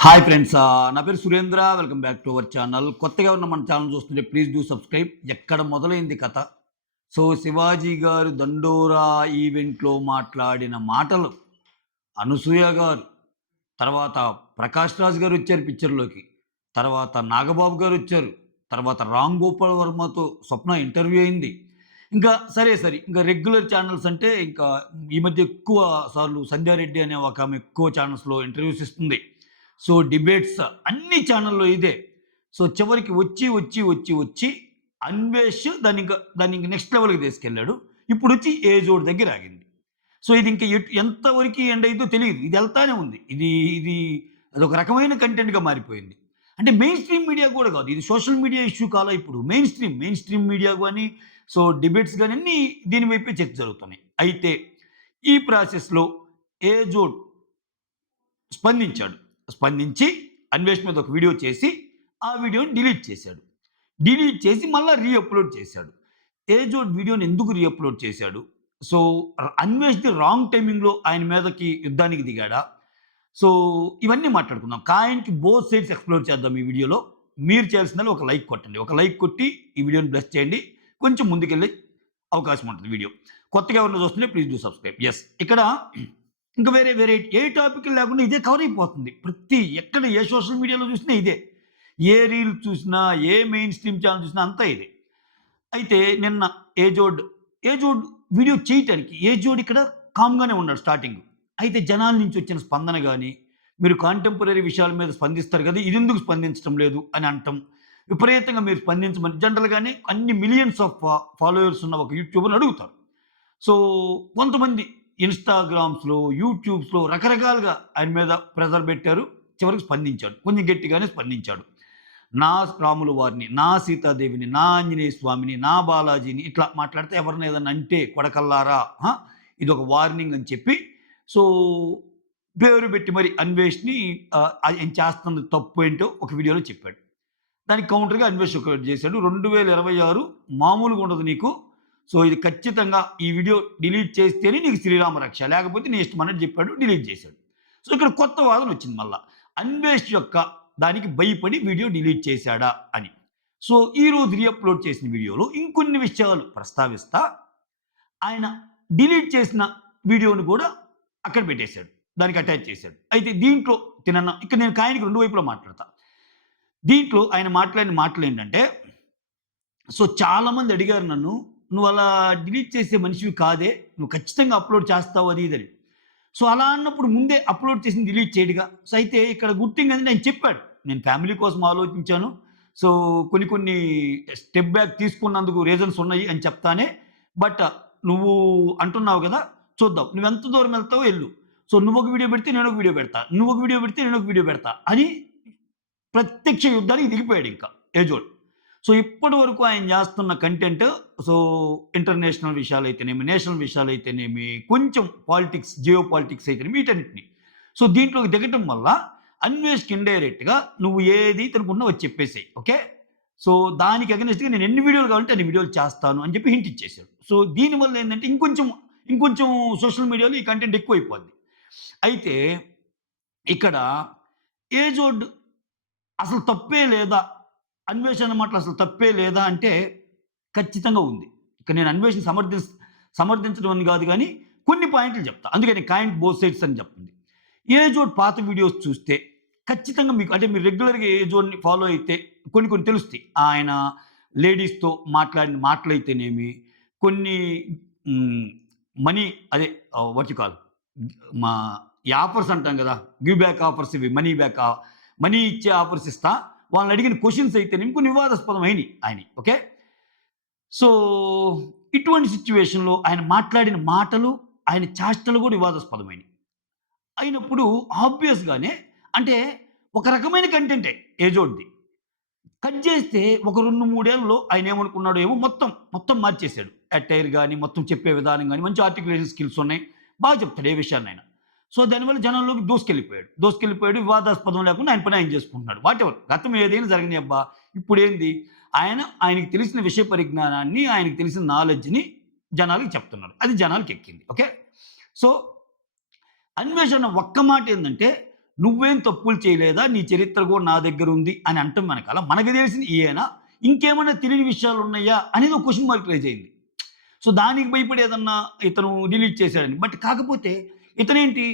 Hi friends, నా పేరు Surendra. Welcome back to our channel. కొత్తగా ఉన్న మన ఛానల్ చూస్తుంటే ప్లీజ్ డూ సబ్స్క్రైబ్. ఎక్కడ మొదలైంది కథ? సో శివాజీ గారు దండోరా ఈవెంట్లో మాట్లాడిన మాటలు, అనసూయ గారు, తర్వాత ప్రకాష్ రాజ్ గారు వచ్చారు పిక్చర్‌లోకి. తర్వాత నాగబాబు గారు వచ్చారు. తర్వాత రామ్ గోపాల్ వర్మతో స్వప్న ఇంటర్వ్యూ అయింది. ఇంకా సరే ఇంకా రెగ్యులర్ ఛానెల్స్ అంటే ఇంకా ఈ మధ్య ఎక్కువ సార్లు సంధ్యారెడ్డి అనే ఒక ఆమె ఎక్కువ ఛానెల్స్‌లో ఇంటర్వ్యూస్ ఇస్తుంది. సో డిబేట్స్ అన్ని ఛానెల్‌లో ఇదే. సో చివరికి వచ్చి అన్వేష్ దాన్ని ఇంక నెక్స్ట్ లెవెల్‌కి తీసుకెళ్ళాడు. ఇప్పుడొచ్చి ఏజోడ్ దగ్గర ఆగింది. సో ఇది ఇంక ఎంతవరకు ఎండ్ అయ్యిద్దో తెలీదు. ఇది ఎళ్తానే ఉంది. ఇది అదొక రకమైన కంటెంట్‌గా మారిపోయింది. అంటే మెయిన్ స్ట్రీమ్ మీడియా కూడా కాదు. ఇది సోషల్ మీడియా ఇష్యూ కాలా ఇప్పుడు. మెయిన్ స్ట్రీమ్ మీడియా గాని, సో డిబేట్స్ గాని అన్నీ దీని వైపే చర్చ జరుగుతున్నాయి. అయితే ఈ ప్రాసెస్‌లో ఏజోడ్ స్పందించాడు. స్పందించి అన్వేష్ మీద ఒక వీడియో చేసి, ఆ వీడియోని డిలీట్ చేశాడు. డిలీట్ చేసి మళ్ళా అప్‌లోడ్ చేశాడు. ఏజోడ్ వీడియోని ఎందుకు అప్‌లోడ్ చేశాడు? సో అన్వేష్‌ది రాంగ్ టైమింగ్‌లో ఆయన మీదకి యుద్ధానికి దిగాడా? సో ఇవన్నీ మాట్లాడుకుందాం. కాయిన్‌కి బోత్ సైడ్స్ ఎక్స్‌ప్లోర్ చేద్దాం ఈ వీడియోలో. మీరు చేయాల్సిందల్లా ఒక లైక్ కొట్టండి. ఒక లైక్ కొట్టి ఈ వీడియోని బ్లెస్ చేయండి. కొంచెం ముందుకెళ్ళే అవకాశం ఉంటుంది వీడియో. కొత్తగా ఎవరైనా చూస్తుంటే ప్లీజ్ డూ సబ్స్క్రైబ్. యెస్. ఇక్కడ ఇంకా వేరే ఏ టాపిక్ లేకుండా ఇదే కవర్ అయిపోతుంది. ఎక్కడ ఏ సోషల్ మీడియాలో చూసినా ఇదే. ఏ రీల్ చూసినా, ఏ మెయిన్ స్ట్రీమ్ ఛానెల్ చూసినా అంతా ఇదే. అయితే నిన్న ఏజోడ్ వీడియో చేయటానికి ఏజోడ్ ఇక్కడ కామ్‌గానే ఉన్నాడు స్టార్టింగ్. అయితే జనాల నుంచి వచ్చిన స్పందన గాని, మీరు కాంటెంపరరీ విషయాల మీద స్పందిస్తారు కదా! ఇదెందుకు స్పందించడం లేదు అని అనటం. విపరీతంగా మీరు స్పందించమని జనరల్‌గానే అన్ని మిలియన్స్ ఆఫ్ ఫాలోవర్స్ ఉన్న ఒక యూట్యూబర్‌ని అడుగుతారు. సో కొంతమంది ఇన్‌స్టాగ్రామ్స్‌లో, యూట్యూబ్స్‌లో రకరకాలుగా ఆయన మీద ప్రెషర్ పెట్టారు. చివరికి స్పందించాడు. కొంచెం గట్టిగానే స్పందించాడు. నా రాముల వారిని, నా సీతాదేవిని, నా ఆంజనేయ స్వామిని, నా బాలాజీని ఇట్లా మాట్లాడితే ఎవరిని ఏదన్నా అంటే కొడకల్లారా! ఇదొక వార్నింగ్ అని చెప్పి సో పేరు పెట్టి మరి అన్వేష్‌ని ఆయన చేస్తున్నది తప్పు ఏంటో ఒక వీడియోలో చెప్పాడు. దానికి కౌంటర్‌గా అన్వేష్ ఒకటి చేశాడు. 2026 మామూలుగా ఉండదు నీకు. సో ఇది ఖచ్చితంగా ఈ వీడియో డిలీట్ చేస్తేనే నీకు శ్రీరామ రక్ష. లేకపోతే నీ ఇష్టం అన్నట్టు చెప్పాడు. డిలీట్ చేశాడు. సో ఇక్కడ కొత్త వాదన వచ్చింది మళ్ళా. అన్వేష్ యొక్క దానికి భయపడి వీడియో డిలీట్ చేశాడా అని. సో ఈరోజు అప్‌లోడ్ చేసిన వీడియోలో ఇంకొన్ని విషయాలు ప్రస్తావిస్తా ఆయన డిలీట్ చేసిన వీడియోని కూడా అక్కడ పెట్టేశాడు. దానికి అటాచ్ చేశాడు. అయితే దీంట్లో ఇక్కడ నేను కాయిన్‌కి 2 వైపులా మాట్లాడతా. దీంట్లో ఆయన మాట్లాడిన మాటలేంటంటే, సో చాలామంది అడిగారు నన్ను, "నువ్వు అలా డిలీట్ చేసే మనిషివి కాదే. నువ్వు ఖచ్చితంగా అప్‌లోడ్ చేస్తావు" అది ఇదని. సో అలా అన్నప్పుడు ముందే అప్‌లోడ్ చేసింది డిలీట్ చేయడుగా. సో అయితే ఇక్కడ గుడ్ థింగ్ ఏంటంటే ఆయన చెప్పాడు. నేను ఫ్యామిలీ కోసం ఆలోచించాను. సో కొన్ని స్టెప్ బ్యాక్ తీసుకున్నందుకు రీజన్స్ ఉన్నాయి అని చెప్తానే. బట్ నువ్వు అంటున్నావు గదా! చూద్దాం. నువ్వెంత దూరం వెళ్తావో ఎళ్ళు. సో నువ్వొక వీడియో పెడితే నేనొక వీడియో పెడతా. నువ్వొక వీడియో పెడితే నేనొక వీడియో పెడతా అని ప్రత్యక్ష యుద్ధానికి దిగిపోయాడింక ఏజోడ్. సో ఇప్పటి వరకు ఆయన చేస్తున్న కంటెంట్ సో ఇంటర్నేషనల్ విషయాలైతేనేమి, నేషనల్ విషయాలైతేనేమి, కొంచెం పాలిటిక్స్, జియో పాలిటిక్స్ అయితేనేమి వీటన్నిటిని. సో దీంట్లోకి దిగటం వల్ల అన్వేష్‌కి ఇండైరెక్ట్‌గా నువ్వు ఏది తినకుండా వచ్చి చెప్పేసేయి. ఓకే. సో దానికి అగైనెస్ట్‌గా నేను ఎన్ని వీడియోలు కావాలంటే అన్ని వీడియోలు చేస్తాను అని చెప్పి హింట్ ఇచ్చేసాడు. సో దీనివల్ల ఏందంటే ఇంకొంచెం సోషల్ మీడియాలో ఈ కంటెంట్ ఎక్కువైపోద్ది. అయితే ఇక్కడ ఏజోడ్ అసలు తప్పే లేదా? అన్వేషణ మాటలు అసలు తప్పే లేదా అంటే ఖచ్చితంగా ఉంది. ఇక నేను అన్వేషణ సమర్థించడం అని కాదు గానీ, కొన్ని పాయింట్లు చెప్తా. అందుకే నేను కాయిన్ బోత్ సైడ్స్ అని చెప్తుంది. ఏజోడ్ పాత వీడియోస్ చూస్తే ఖచ్చితంగా మీకు అంటే మీరు రెగ్యులర్‌గా ఏజోడ్‌ని ఫాలో అయితే కొన్ని తెలుస్తాయి. ఆయన లేడీస్‌తో మాట్లాడిన మాటలైతేనేమి, కొన్ని హ్మ్, మనీ అదే వాట్ యూ కాల్ మా ఈ ఆఫర్స్ అంటాం గదా! గివ్ బ్యాక్ ఆఫర్స్ ఇవి మనీ ఇచ్చే ఆఫర్స్ ఇస్తా. వాళ్ళని అడిగిన క్వెషన్స్ అయితేనేమి కొన్ని వివాదాస్పదమైనయి ఆయనయి. ఓకే. సో, ఇటువంటి సిట్యుయేషన్‌లో ఆయన మాట్లాడిన మాటలు, ఆయన చేష్టలు గూడా వివాదాస్పదమైనయి. అయినప్పుడు ఆబ్వియస్‌గానే అంటే ఒక రకమైన కంటెంటే ఏజోడ్‌ది. కట్ జేస్తే ఒక 2, 3 ఏళ్లలో ఆయనేమనుకున్నాడో ఏమో మొత్తం మార్చేసాడు. అటైర్ గాని, మొత్తం చెప్పే విధానం గాని, మంచి ఆర్టిక్యులేషన్ స్కిల్స్ ఉన్నాయి. బాగా చెప్తాడు ఏ విషయాన్నైనా. సో, దానివల్ల జనంలోకి దూసుకెళ్ళిపోయాడు. వివాదాస్పదం లేకుండా ఆయన పని ఆయన చేసుకుంటున్నాడు. వాటెవర్ గతం ఏదైనా జరగనియబ్బా! ఇప్పుడేంది ఆయనకి తెలిసిన విషయ పరిజ్ఞానాన్ని, ఆయనకి తెలిసిన నాలెడ్జ్‌ని జనాలకి చెప్తున్నాడు. అది జనాలకెక్కింది. ఓకే. సో, అన్వేషణ ఒక్క మాట ఏందంటే, నువ్వేం తప్పులు చేయలేదా? నీ చరిత్ర కూడా నా దగ్గర ఉంది అని అంటం వెనకాల మనకు తెలిసింది ఈయేనా? ఇంకేమైనా తెలియని విషయాలు ఉన్నాయా? అనేది ఒక క్వెషన్ మార్క్ రైజ్ అయింది. సో, దానికి భయపడి ఏదన్నా ఇతను డిలీట్ చేశాడని. బట్ కాకపోతే ఇతనేంటి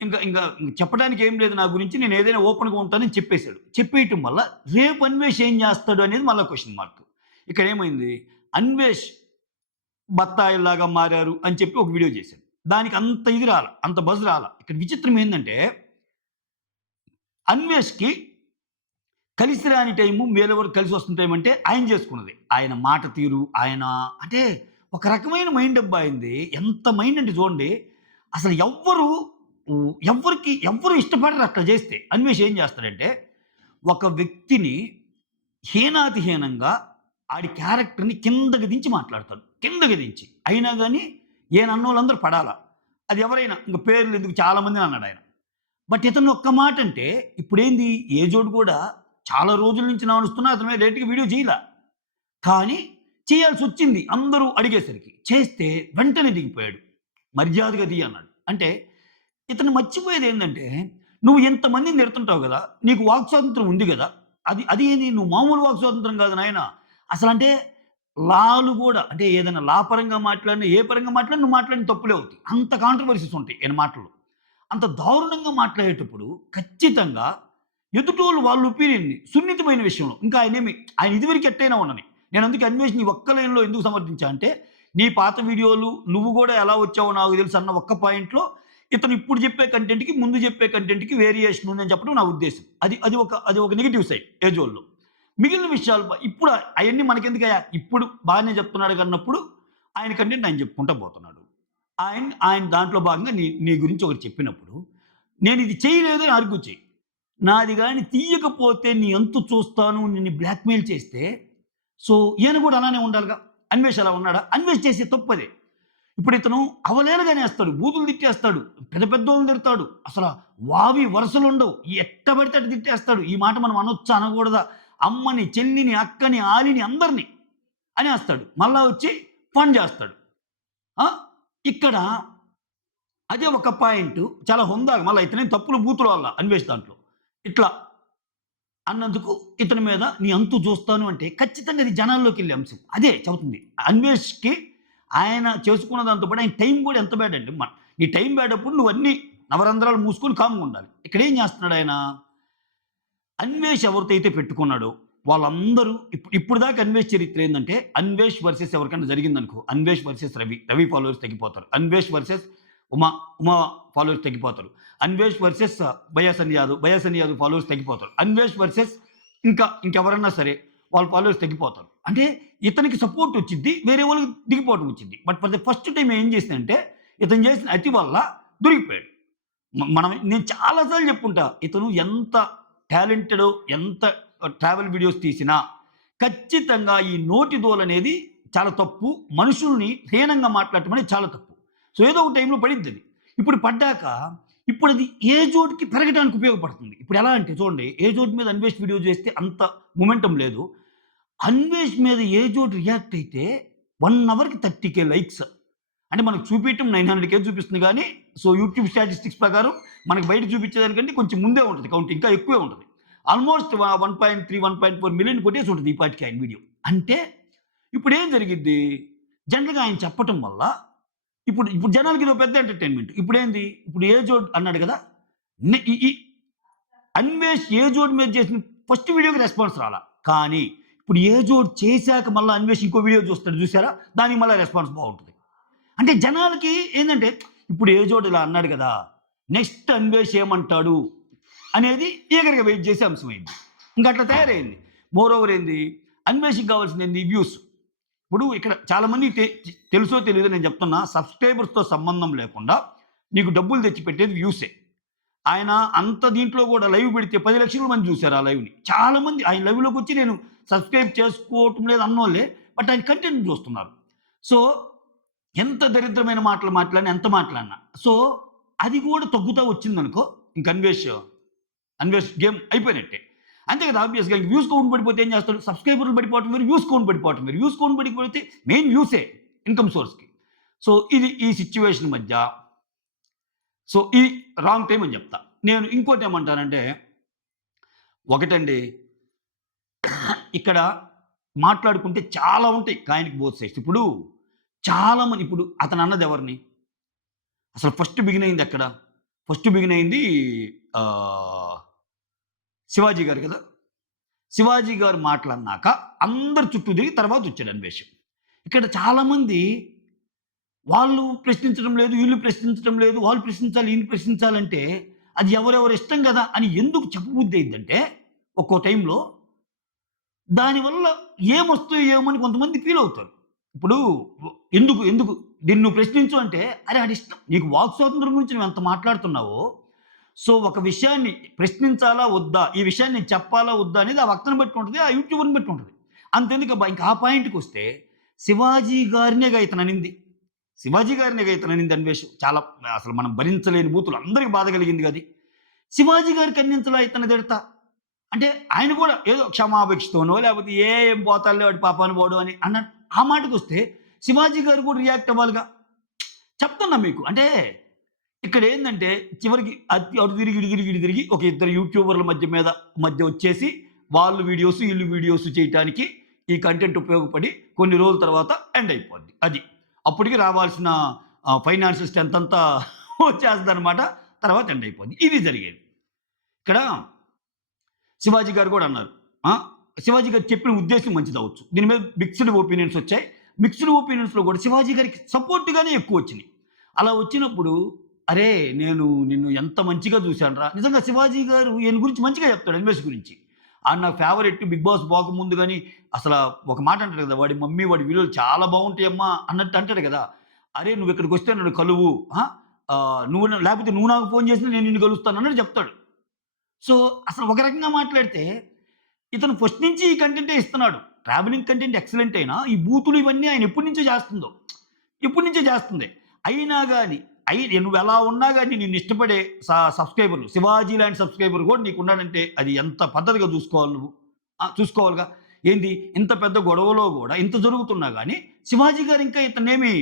ఇంకా ఇంకా చెప్పడానికి ఏం లేదు నా గురించి. నేను ఏదైనా ఓపెన్‌గా ఉంటానని చెప్పేసాడు. చెప్పేయటం వల్ల రేపు అన్వేష్ ఏం చేస్తాడు అనేది మళ్ళా క్వెషన్ మార్క్. ఇక్కడ ఏమైంది? అన్వేష్ బత్తాయిల్లాగా మారారు అని చెప్పి ఒక వీడియో చేశాడు. దానికి అంత ఇది రాల. అంత బజ్ రాల. ఇక్కడ విచిత్రం ఏందంటే అన్వేష్‌కి కలిసి రాని టైము, వేరెవరికి కలిసొస్తున్న టైం అంటే ఆయన చేసుకున్నది. ఆయన మాట తీరు, ఆయన అంటే ఒక రకమైన మైండ్ అబ్బా ఆయనది. ఎంత మైండ్ అంటే చూడండి. అసలు ఎవ్వరు ఇష్టపడరు అట్లా చేస్తే. అన్వేష్ ఏం చేస్తాడంటే, ఒక వ్యక్తిని హీనాతి హీనంగా ఆడి క్యారెక్టర్‌ని కిందకి దించి మాట్లాడతాడు. కిందకి దించి. అయినా గాని ఈయనన్నోళ్ళందరూ పడాల. అది ఎవరైనా ఇంక పేర్లు ఎందుకు చాలా మందిని అన్నాడాయన. బట్ ఇతను ఒక్క మాట అంటే ఇప్పుడేంది ఏజోడు కూడా చాలా రోజుల నుంచి నడుస్తున్నా అతని మీద డైరెక్ట్‌గా వీడియో చేయలా. కానీ చేయాల్సొచ్చింది అందరూ అడిగేసరికి. చేస్తే వెంటనే దిగిపోయాడు. మర్యాదగా దియి అన్నాడు. అంటే ఇతను మర్చిపోయేదేందంటే, నువ్వు ఇంతమందిని తిడుతుంటావు గదా! నీకు వాక్ స్వాతంత్రం ఉంది గదా! అది ఏంది నువ్వు మామూలు వాక్ స్వాతంత్రం కాదు నాయన. అసలంటే లాలు గూడా అంటే ఏదైనా లా పరంగా మాట్లాడినా, ఏ పరంగా మాట్లాడినా నువ్వు మాట్లాడిన తప్పులే అవుతాయి. అంత కాంట్రోవర్సీస్ ఉంటాయి ఈయన మాటల్లో. అంత దారుణంగా మాట్లాడేటప్పుడు ఖచ్చితంగా ఎదుటోళ్ళు వాళ్ళ ఒపీనియన్‌ని సున్నితమైన విషయంలో ఇంకా ఆయన ఇదివరకు ఎట్టైనా ఉండని. నేను అందుకే అన్వేష్ నీ ఒక్క లైన్‌లో ఎందుకు సమర్థించా అంటే, నీ పాత వీడియోలు నువ్వు గూడా ఎలా వచ్చావో నాకు తెలుసు అన్న ఒక్క పాయింట్‌లో ఇతను ఇప్పుడు చెప్పే కంటెంట్‌కి, ముందు చెప్పే కంటెంట్‌కి వేరియేషన్ ఉందని చెప్పడం నా ఉద్దేశ్యం. అది ఒక నెగెటివ్ సైడ్ ఏజోల్‌లో. మిగిలిన విషయాలు ఇప్పుడు అయన్నీ మనకెందుకయ్యా? ఇప్పుడు బాగానే చెప్తున్నాడు కన్నప్పుడు ఆయన కంటెంట్ ఆయన చెప్పుకుంటా పోతున్నాడు. ఆయన దాంట్లో భాగంగా నీ గురించి ఒకటి చెప్పినప్పుడు, నేనిది చేయలేదు అని ఆర్గ్యూ చెయి. నాది గాని తీయకపోతే నీ అంతు చూస్తాను నిన్ను బ్లాక్‌మెయిల్ చేస్తే, సో ఈయన కూడా అలానే ఉండాలిగా. అన్వేష్ అలా ఉన్నాడా? అన్వేష్ చేసే తప్పదే. ఇప్పుడు ఇతను అవలేలగానేస్తాడు. బూతులు తిట్టేస్తాడు. పెద్ద పెద్దోళ్ళని తిడతాడు. అసల వావి వరుసలుండవు. ఎట్ట పడితే అట్ట తిట్టేస్తాడు. ఈ మాట మనం అనొచ్చా? అనకూడదా? అమ్మని, చెల్లిని, అక్కని, ఆలిని అందరిని అనేస్తాడు. మళ్ళా వచ్చి ఫన్ చేస్తాడు. ఆ! ఇక్కడ అదే ఒక పాయింటు చాలా హుందాగా మళ్ళా ఇతనేం తప్పులు బూతులు వల్ల అన్వేష్ దాంట్లో. ఇట్లా అన్నందుకు ఇతని మీద నీ అంతు చూస్తాను అంటే ఖచ్చితంగా అది జనాల్లోకెళ్ళే అంశం. అదే చెబుతుంది. అన్వేష్‌కి ఆయన చేసుకున్న దాంతో పాటు ఆయన టైం కూడా ఎంత బ్యాడ్ అండి. నీ టైం బ్యాడ్ అప్పుడు నువ్వు అన్నీ నవరంధ్రాలు మూసుకొని కామ్‌గా ఉండాలి. ఇక్కడేం చేస్తున్నాడు ఆయన? అన్వేష్ ఎవరితో అయితే పెట్టుకున్నాడో వాళ్ళందరూ ఇప్పుడు దాకా అన్వేష్ చరిత్ర ఏందంటే, అన్వేష్ వర్సెస్ ఎవరికైనా జరిగిందనుకో, అన్వేష్ వర్సెస్ రవి ఫాలోవర్స్ తగ్గిపోతారు. అన్వేష్ వర్సెస్ ఉమా ఫాలోవర్స్ తగ్గిపోతారు. అన్వేష్ వర్సెస్ బయాసన్ యాదవ్ ఫాలోవర్స్ తగ్గిపోతారు. అన్వేష్ వర్సెస్ ఇంకెవరన్నా సరే వాళ్ళ ఫాలోవర్స్ తగ్గిపోతారు. అంటే ఇతనికి సపోర్ట్ వచ్చిద్ది. వేరే వాళ్ళకి దిగిపోవడం వచ్చిద్ది. But for the first time ఏం చేసిందంటే, ఇతను చేసిన అతి వల్ల దొరికిపోయాడు. నేను చాలా సార్లు చెప్పుంటా. ఇతను ఎంత టాలెంటెడో, ఎంత ట్రావెల్ వీడియోస్ తీసినా ఖచ్చితంగా ఈ నోటి దోలనేది చాలా తప్పు. మనుషుల్ని హీనంగా మాట్లాడటం అనేది చాలా తప్పు. సో, ఏదో ఒక టైంలో పడిద్దది. ఇప్పుడు పడ్డాక ఇప్పుడది ఏజోడ్‌కి పెరగడానికి ఉపయోగపడుతుంది. ఇప్పుడు ఎలా అంటే చూడండి, ఏజోడ్ మీద అన్వేష్ వీడియో చేస్తే అంత మొమెంటం లేదు. అన్వేష్ మీద ఏజోడ్ రియాక్ట్ అయితే 1 అవర్‌కి 30,000 లైక్స్. అంటే మనకు చూపియటం 900,000 చూపిస్తుంది గానీ, సో యూట్యూబ్ స్టాటిస్టిక్స్ ప్రకారం మనకు బయట చూపించేదానికంటే కొంచెం ముందే ఉంటది కౌంట్. ఇంకా ఎక్కువే ఉంటది. ఆల్మోస్ట్ 1.3, 1.4 మిలియన్ కొట్టేసి ఉంటది ఈ పాటికి ఆయన వీడియో. అంటే ఇప్పుడేం జరిగిద్ది? జనరల్‌గా ఆయన చెప్పటం వల్ల ఇప్పుడు జనాలకి ఇదో పెద్ద ఎంటర్‌టైన్‌మెంట్. ఇప్పుడు ఏజోడ్ అన్నాడు కదా! నే ఈ ఈ అన్వేష్ ఏజోడ్ మీద చేసిన ఫస్ట్ వీడియోకి రెస్పాన్స్ రాలా. కానీ ఇప్పుడు ఏజోడ్ చేశాక మళ్ళా అన్వేష్ ఇంకో వీడియో చూస్తాడు చూసారా? దానికి మళ్ళా రెస్పాన్స్ బావుంటది. అంటే జనాలకి ఏందంటే, ఇప్పుడు ఏజోడ్ ఇలా అన్నాడు కదా! నెక్స్ట్ అన్వేష్ ఏమంటాడు? అనేది ఈగర్‌గా వెయిట్ చేసే అంశమైంది. ఇంకట్లా తయారైంది. మోరోవర్ అన్వేష్‌కి కావాల్సిందేంది? వ్యూస్. ఇప్పుడు ఇక్కడ చాలామందికి తెలుసో తెలీదో నేను చెప్తున్నా. సబ్‌స్క్రైబర్స్‌తో సంబంధం లేకుండా నీకు డబ్బులు తెచ్చిపెట్టేది వ్యూసే. ఆయన అంత దీంట్లో కూడా లైవ్ పెడితే 10,00,000 మంది చూసారు ఆ లైవ్‌ని. చాలామంది ఆయన లైవ్‌లోకొచ్చి నేను సబ్‌స్క్రైబ్ చేసుకోవటం లేదు అన్నోళ్ళే. బట్ ఆయన కంటెంట్ చూస్తున్నారు. సో, ఎంత దరిద్రమైన మాటలు మాట్లాడినా, ఎంత మాట్లాడినా. సో, అది కూడా తగ్గుతా వచ్చిందనుకో ఇంక అన్వేష్ గేమ్ అయిపోయినట్టే. అంతే కదా! ఆబ్వియస్‌గా వ్యూస్ కౌంట్ పడిపోతే ఏం చేస్తాడు? సబ్‌స్క్రైబర్‌లు పడిపోవటం వేరు, వ్యూస్ కౌంట్ పడిపోవటం వేరు. వ్యూస్ కౌంట్ పడిపోతే మెయిన్ వ్యూసే ఇన్‌కమ్ సోర్స్‌కి. సో, ఇది ఈ సిట్యుయేషన్ మధ్య సో, ఇది రాంగ్ టైమ్ అని చెప్తా. నేను ఇంకోటేమంటానంటే, ఒకటండి ఇక్కడ మాట్లాడుకుంటే చాలా ఉంటాయి కాయిన్‌కి బోత్ సైడ్స్. ఇప్పుడు చాలామంది ఇప్పుడు అతనన్నదెవరిని? అసలు ఫస్ట్ బిగినయిందెక్కడ? ఫస్ట్ బిగినయింది ఆహ్, శివాజీ గారు కదా! శివాజీ గారు మాటలన్నాక అందరు చుట్టూ తిరిగి తర్వాతొచ్చాడు అన్వేష్. ఇక్కడ చాలామంది వాళ్ళు ప్రశ్నించడం లేదు, వీళ్ళు ప్రశ్నించడం లేదు, వాళ్ళు ప్రశ్నించాలి, ఈళ్ళు ప్రశ్నించాలంటే అది ఎవరెవరి ఇష్టం గదా! అని ఎందుకు చెప్పబుద్దయిద్దంటే ఒక్కో టైంలో దానివల్ల ఏమొస్తాయో ఏమో అని కొంతమంది ఫీలవుతారు. ఇప్పుడు ఎందుకు ఎందుకు దీన్ని నువ్వు ప్రశ్నించు అంటే, అరే ఆడిష్టం. నీకు వాక్ స్వాతంత్రం గురించి నువ్వెంత మాట్లాడుతున్నావో, సో ఒక విషయాన్ని ప్రశ్నించాలా వద్దా? ఈ విషయాన్ని నేను చెప్పాలా వద్దా? అనేది ఆ వక్తని బట్టి ఉంటది. ఆ యూట్యూబర్‌ని బట్టి ఉంటది. అంతెందుకబ్బా ఇంక ఆ పాయింట్‌కొస్తే శివాజీ గారినేగా ఇతననింది. శివాజీ గారినేగా ఇతననింది అన్వేష్. చాలా అసలు మనం భరించలేని బూతులు అందరికి బాధ కలిగింది గది. శివాజీ గారికి అన్నించలా ఇతన్ని తిడతా. అంటే ఆయన కూడా ఏదో క్షమాభిక్షతోనో లేకపోతే ఏం పోతాడులే వాడి పాపాన పోడు అని ఆ మాటకొస్తే శివాజీ గారు కూడా రియాక్ట్ అవ్వాలిగా. చెప్తున్నా మీకు. అంటే ఇక్కడేందంటే చివరికి అటు తిరిగి, ఇటు తిరిగి, ఇటు తిరిగి ఒక ఇద్దరు యూట్యూబర్ల మధ్య వచ్చేసి వాళ్ళు వీడియోస్, ఈళ్ళు వీడియోస్ చేయటానికి ఈ కంటెంట్ ఉపయోగపడి కొన్ని రోజుల తర్వాత ఎండ్ అయిపోద్ది. అది. అప్పటికి రావాల్సిన ఫైనాన్షియల్ స్ట్రెంత్ అంతా వచ్చేస్తదనమాట. తర్వాత ఎండ్ అయిపోద్ది. ఇది జరిగేది. ఇక్కడ శివాజీ గారు కూడా అన్నారు. ఆ! శివాజీ గారు చెప్పిన ఉద్దేశ్యం మంచిదవ్వచ్చు. దీని మీద మిక్స్డ్ ఒపీనియన్స్ వచ్చాయి. మిక్స్డ్ ఒపీనియన్స్‌లో కూడా శివాజీ గారికి సపోర్ట్‌గానే ఎక్కువొచ్చినియి. అలా వచ్చినప్పుడు అరే! నేను నిన్ను ఎంత మంచిగా చూశానురా! నిజంగా శివాజీ గారు ఈయన గురించి మంచిగా చెప్తాడు అన్వేష్ గురించి. ఆడు నా ఫేవరెట్ 'బిగ్ బాస్' పోకముందు గాని అసల ఒక మాట అంటాడు కదా! వాడి మమ్మీ వాడి వీడియోలు చాలా బావుంటాయమ్మా అన్నట్టు అంటాడు కదా! అరే! నువ్విక్కడికొస్తే నన్ను కలువు. లేకపోతే నువ్వు నాకు ఫోను చేసినా నేను నిన్ను కలుస్తాను అన్నట్టు చెప్తాడు. సో, అసలు ఒక రకంగా మాట్లాడితే, ఇతను ఫస్ట్ నుంచి ఈ కంటెంటే ఇస్తున్నాడు. ట్రావెలింగ్ కంటెంట్ ఎక్సలెంట్ అయినా, ఈ బూతులు ఇవన్నీ ఆయన ఎప్పటినుంచో చేస్తుందో. ఎప్పటి నుంచో చేస్తుంది. అయినా గాని, నువ్వెలా ఉన్నా గాని నిన్ను ఇష్టపడే సబ్‌స్క్రైబర్లు, శివాజీ లాంటి సబ్‌స్క్రైబర్ కూడా నీకున్నాడంటే, అది ఎంత పద్ధతిగా చూసుకోవాలి నువ్వు. చూసుకోవాలిగా. ఏంది ఇంత పెద్ద గొడవలో గూడా ఇంత జరుగుతున్నా గాని, శివాజీ గారు ఇంకా ఇతన్నేమి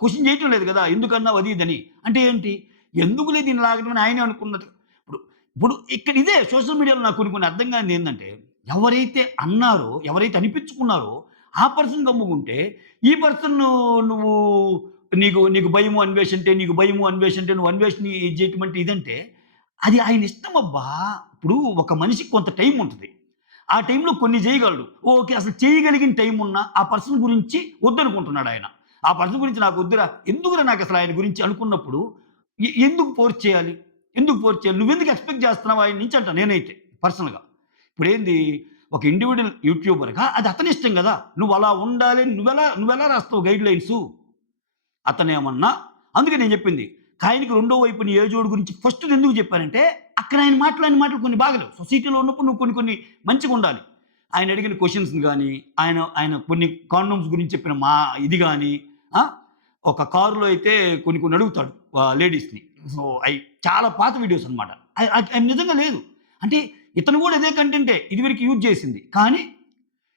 క్వెషన్ చేయటం లేదు గదా! ఎందుకన్నావు అది ఇదని. అంటే ఏంటి? ఎందుకులే దీన్ని లాగడం అని ఆయనే అనుకున్నట్టు. ఇప్పుడు ఇప్పుడు ఇక్కడ ఇదే సోషల్ మీడియాలో నాకు కొన్ని కొన్ని అర్థం కానిదేందంటే, ఎవరైతే అన్నారో, ఎవరైతే అనిపించుకున్నారో, ఆ పర్సన్ గమ్ముగుంటే, ఈ పర్సన్ను నువ్వు నీకు నీకు భయము అన్వేష్ అంటే, నీకు భయము అన్వేష్ అంటే, నువ్వు అన్వేష్‌ని ఇది చేయటం అంటే ఇదంటే, అది ఆయన ఇష్టమబ్బా! ఇప్పుడు ఒక మనిషికి కొంత టైం ఉంటది. ఆ టైంలో కొన్ని చేయగలడు. ఓకే. అసలు చేయగలిగిన టైం ఉన్న ఆ పర్సన్ గురించి వద్దనుకుంటున్నాడాయన. ఆ పర్సన్ గురించి నాకొద్దురా, ఎందుకురా నాకసలు ఆయన గురించి అనుకున్నప్పుడు, ఎందుకు ఫోర్స్ చేయాలి? ఎందుకు ఫోర్స్ చేయాలి? నువ్వెందుకు ఎక్స్‌పెక్ట్ చేస్తున్నావు ఆయన నుంచి అంటా నేనైతే పర్సనల్‌గా. ఇప్పుడేంది ఒక ఇండివిడ్యువల్ యూట్యూబర్‌గా అది అతనిష్టం గదా! నువ్వలా ఉండాలి నువ్వెలా రాస్తావు గైడ్‌లైన్సు? అతనేమన్నా అందుకే నేను జెప్పింది. కాయిన్‌కి రెండో వైపున ఏజోడు గురించి ఫస్ట్ ఎందుకు జెప్పానంటే, అక్కడ ఆయన మాట్లాడిన మాటలు కొన్ని బాగలేవు. సొసైటీలో ఉన్నప్పుడు నువ్వు కొన్ని కొన్ని మంచిగుండాలి. ఆయన అడిగిన క్వెషన్స్‌ని గాని, ఆయన ఆయన కొన్ని కాండోమ్స్ గురించి చెప్పిన ఇది గాని, ఆ! ఒక కారులో అయితే కొన్ని కొన్ని అడుగుతాడు లేడీస్‌ని. సో, అయి చాలా పాత వీడియోస్ అన్నమాట. అది నిజంగా లేదు. అంటే ఇతను గూడా ఇదే కంటెంటే ఇదివరకు యూజ్ చేసింది. కానీ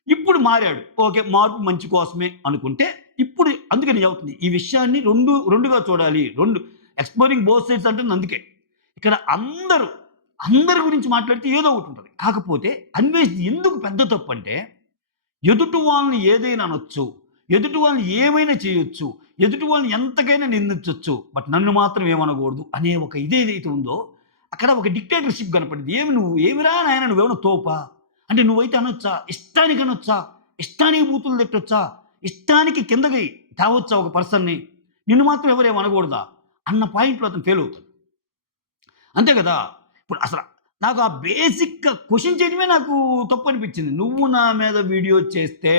ఇప్పుడు మారాడు. ఓకే. మార్పు మంచి కోసమే అనుకుంటే, ఇప్పుడు అందుకే నేను చెబుతుంది. ఈ విషయాన్ని రెండుగా చూడాలి. ఎక్స్‌ప్లోరింగ్ బోత్ సైడ్స్ అంటుంది అందుకే. ఇక్కడ అందరి గురించి మాట్లాడితే ఏదో ఒకటుంటది. కాకపోతే అన్వేష్‌ది ఎందుకు పెద్ద తప్పంటే, ఎదుటి వాళ్ళని ఏదైనా అనొచ్చు. ఎదుటి వాళ్ళని ఏమైనా చేయొచ్చు. ఎదుటి వాళ్ళని ఎంతకైనా నిందించొచ్చు. బట్ నన్ను మాత్రం ఏమనకూడదు అనే ఒక ఇదేదైతే ఉందో, అక్కడ ఒక డిక్టేటర్‌షిప్ కనపడింది. ఏమిరా నాయన నువ్వేమన్నా తోపా? అంటే నువ్వైతే అనొచ్చా? ఇష్టానికి అనొచ్చా? ఇష్టానికి బూతులు తిట్టొచ్చా? ఇష్టానికి కిందకి తేవచ్చా ఒక పర్సన్‌ని? నిన్ను మాత్రం ఎవరేమి అనకూడదా? అన్న పాయింట్‌లో అతను ఫెయిల్ అవుతాడు. అంతే కదా! ఇప్పుడు అసల నాకు ఆ బేసిక్ క్వెషన్ చేయడమే నాకు తప్పనిపించింది. నువ్వు నా మీద వీడియో చేస్తే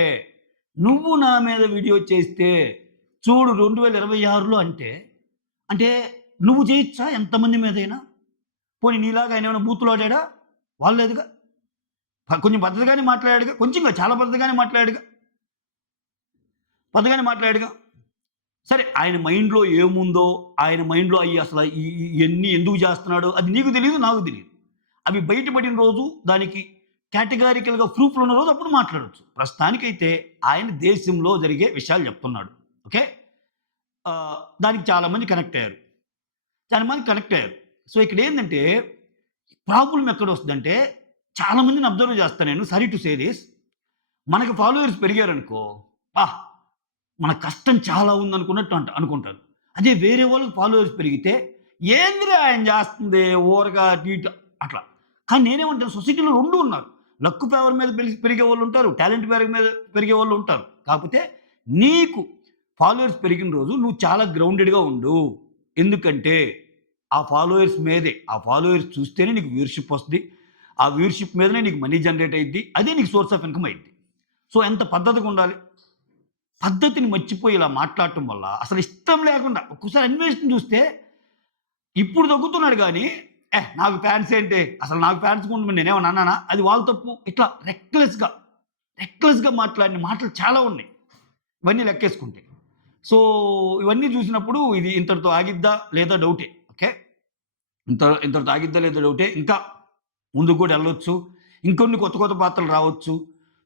చూడు 2026లో అంటే, అంటే నువ్వు చేయొచ్చా ఎంతమంది మీదైనా? పోనీ నీలాగా ఆయనేమైనా బూతులాడాడా? వాడలేదుగా. కొంచెం పద్ధతిగానే మాట్లాడాడుగా. కొంచెం కాదు చాలా పద్ధతిగానే మాట్లాడాడుగా. పద్ధతిగానే మాట్లాడాడుగా. సరే ఆయన మైండ్‌లో ఏముందో, ఆయన మైండ్‌లో అయ్యి అసల ఇయన్నీ ఎందుకు చేస్తున్నాడో అది నీకు తెలీదు, నాకు తెలీదు. అవి బయటపడిన రోజు దానికి కేటగారికల్‌గా ప్రూఫ్‌లున్న రోజు అప్పుడు మాట్లాడొచ్చు. ప్రస్తుతానికైతే ఆయన దేశంలో జరిగే విషయాలు చెప్తున్నాడు. ఓకే. దానికి చాలా మంది కనెక్ట్ అయ్యారు. చాలా మంది కనెక్ట్ అయ్యారు. సో ఇక్కడ ఏంటంటే ప్రాబ్లమ్ ఎక్కడ వస్తుందంటే చాలామందిని అబ్జర్వ్ చేస్తాను నేను. Sorry to say this. మనకి ఫాలోవర్స్ పెరిగారనుకో, ఆ! మన కష్టం చాలా ఉందనుకున్నట్టు అనుకుంటారు. అదే వేరే వాళ్ళకి ఫాలోవర్స్ పెరిగితే, ఏందిరా ఆయన చేస్తుంది ఊరగా అటు ఇటు అట్లా. కానీ నేనేమంటాను సొసైటీలో 2 ఉన్నారు. లక్ ఫేవర్ మీద పెరిగేవాళ్ళు ఉంటారు. టాలెంట్ మీద పెరిగేవాళ్ళు ఉంటారు. కాకపోతే నీకు ఫాలోవర్స్ పెరిగిన రోజు నువ్వు చాలా గ్రౌండెడ్‌గా ఉండు. ఎందుకంటే ఆ ఫాలోవర్స్ చూస్తేనే నీకు వ్యూవర్‌షిప్ వస్తది. ఆ వ్యూవర్‌షిప్ మీదనే నీకు మనీ జనరేట్ అయిద్ది. అదే నీకు సోర్స్ ఆఫ్ ఇన్‌కమ్ అయిద్ది. సో ఎంత పద్ధతిగా ఉండాలి. పద్ధతిని మర్చిపోయి ఇలా మాట్లాడటం వల్ల అసలు ఇష్టం లేకుండా ఒక్కోసారి అన్వేషణ చూస్తే ఇప్పుడు తగ్గుతున్నాడు గానీ, నాకు ఫ్యాన్స్ ఏంటి? అసలు నాకు ఫ్యాన్స్ ఉండమని నేనేమన్నా అన్నానా? అది వాళ్ళ తప్పు. ఇట్లా రెక్లెస్‌గా మాట్లాడిన మాటలు చాలా ఉన్నాయి. ఇవన్నీ లెక్కేసుకుంటే. సో, ఇవన్నీ చూసినప్పుడు ఇది ఇంతటితో ఆగిద్దా? లేదా డౌటే. ఓకే. ఇంతటితో ఆగిద్దా? లేదా డౌటే. ఇంకా ముందుకు కూడా ఎళ్ళొచ్చు. ఇంకొన్ని కొత్త పాత్రలు రావచ్చు.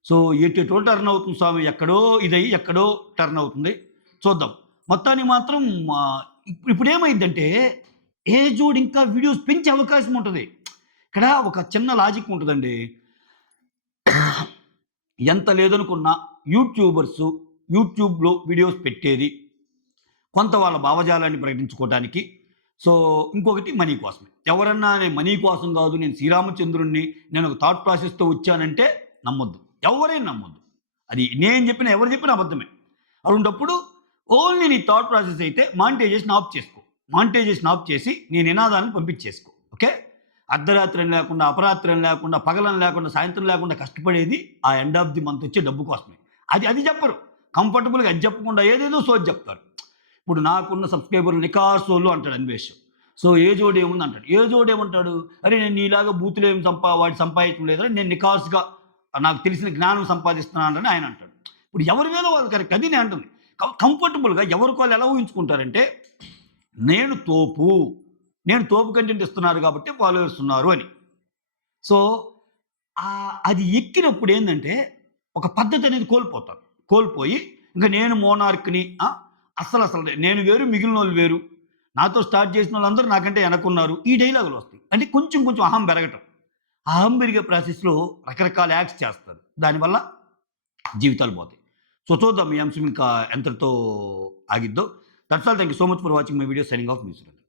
సో, ఎటెటో టర్న్ అవుతుంది స్వామి. ఎక్కడో ఇదయ్యి, ఎక్కడో టర్న్ అవుతుంది. చూద్దాం. మొత్తానికి మాత్రం ఇప్పుడేమైద్దంటే, ఏజోడు ఇంకా వీడియోస్ పెంచే అవకాశం ఉంటది. ఇక్కడ ఒక చిన్న లాజిక్ ఉంటదండి. ఎంత లేదనుకున్నా యూట్యూబర్సు యూట్యూబ్‌లో వీడియోస్ పెట్టేది కొంత వాళ్ళ భావజాలాన్ని ప్రకటించుకోవటానికి. సో, ఇంకొకటి మనీ కోసమే. ఎవరన్నా నేను మనీ కోసం గాదు, నేను శ్రీరామచంద్రుడిని, నేను ఒక థాట్ ప్రాసెస్‌తో వచ్చానంటే నమ్మొద్దు. ఎవ్వరైనా నమ్మొద్దు. అది నేను చెప్పినా, ఎవరు చెప్పినా అబద్ధమే. అలాంటప్పుడు ఓన్లీ నీ థాట్ ప్రాసెస్ అయితే మానిటైజేషన్ ఆఫ్ చేసుకో. మానిటైజేషన్ ఆఫ్ చేసి నీ నినాదాలను పంపించేసుకో. ఓకే. అర్ధరాత్రి అని లేకుండా, అపరాత్రి అని లేకుండా, పగలని లేకుండా, సాయంత్రం లేకుండా కష్టపడేది ఆ ఎండ్ ఆఫ్ ది మంత్ వచ్చే డబ్బు కోసమే. అది చెప్పరు. కంఫర్టబుల్‌గా అది చెప్పకుండా ఏదేదో సోది చెప్తారు. ఇప్పుడు నాకున్న సబ్స్క్రైబర్లు నికార్సోళ్ళు అంటాడు అన్వేష్. సో ఏజోడు ఏముంది అంటాడు. ఏజోడు ఏమంటాడు? అరే నేను నీలాగా బూతులేం వాడు సంపాదించడం లేదని నేను నికార్స్‌గా నాకు తెలిసిన జ్ఞానం సంపాదిస్తున్నానని ఆయన అంటాడు. ఇప్పుడు ఎవరి మీద వాళ్ళు కరెక్ట్. అది నేను అంటుంది. కంఫర్టబుల్‌గా ఎవరికి వాళ్ళు ఎలా ఊహించుకుంటారంటే నేను తోపు. నేను తోపు కంటెంట్ ఇస్తున్నారు కాబట్టి ఫాలోవర్స్ ఉన్నారు అని. సో, అది ఎక్కినప్పుడు ఏందంటే ఒక పద్ధతి అనేది కోల్పోతారు. కోల్పోయి ఇంక నేను మోనార్క్‌ని అసలు నేను వేరు, మిగిలినోళ్ళు వేరు. నాతో స్టార్ట్ చేసినోళ్ళందరూ నాకంటే వెనకున్నారు. ఈ డైలాగులు వస్తాయి. అంటే కొంచెం అహం పెరగటం. అహం పెరిగే ప్రాసెస్‌లో రకరకాల యాక్ట్స్ చేస్తారు. దానివల్ల జీవితాలు పోతాయి. సో, చూద్దాం ఈ అంశం ఇంకా ఎంతటితో ఆగిద్దో. That's all. Thank you so much for watching my video. Signing off మీ సురేంద్ర.